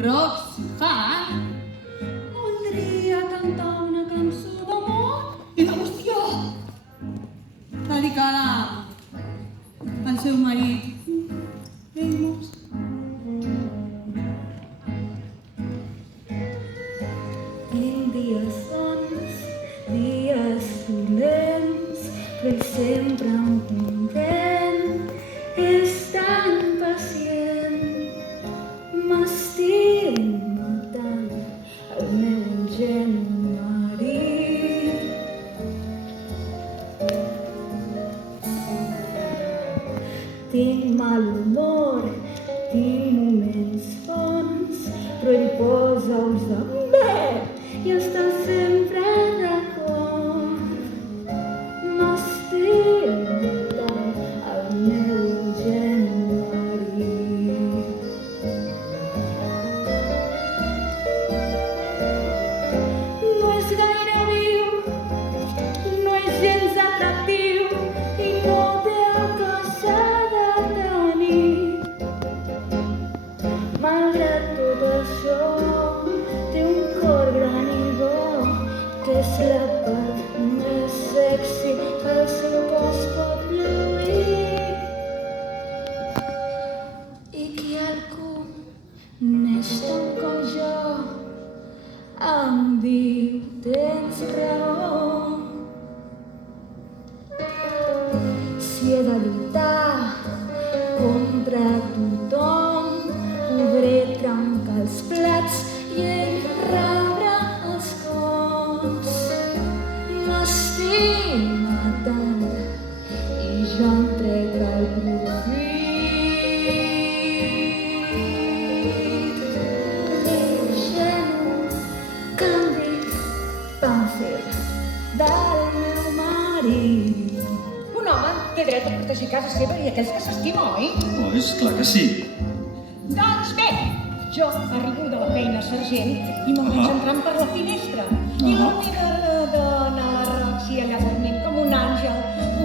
Roxanne, voldria cantar una cançó d'amor i devoció dedicada al seu marit, Amos. Tinc dies bons, dies dolents, però ell sempre em comprèn, és tan pacient. M'estima tant el meu ingenu marit. Tinc mal humor, tinc moments bons, però ell posa ulls de ver i està sempre d'acord. M'estima tant el meu ingenu marit. No és gaire viu, no és gens atractiu i no té el que s'ha de tenir. Malgrat tot això, té un cor gran i bo, que és la part més sexy que el seu cos pot lluir. I qui el coneix tant com jo em diu tens raó. Si he de lluitar contra tothom, podré trencar els plats i ell rebre els cops. M'estima tant i jo en trec el profit. Ingenu, càndid, pàmfil del meu marit. Un home té dret a protegir casa seva i aquells que s'estima, oi? Oh, és clar que sí. Doncs bé, jo arribo de la feina, sergent, i me'n vaig entrant per la finestra. I la meva dona, la Roxy, allà dormint com un àngel,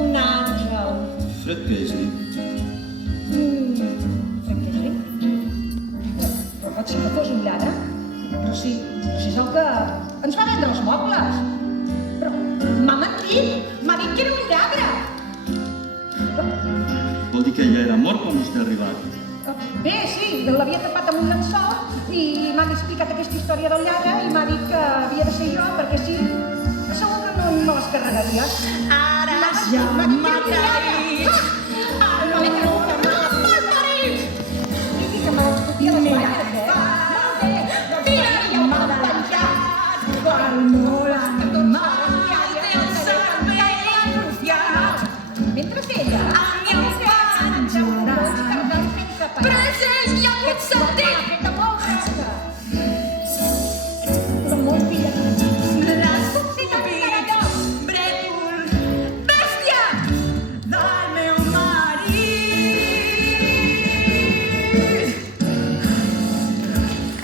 un àngel. Fred Paisley. Fred Paisley? Però pot ser que fos un lladre. Però si és el que ens va vendre els mobles. Però m'ha mentit, m'ha dit que era un lladre. Vol dir que ja era mort quan vostè ha arribat. Bé, sí, l'havia tapat amb un llençol i m'han explicat aquesta història del lladre i m'ha dit que havia de ser jo perquè si segur que no me les carregaria. Ara ja m'ha traït.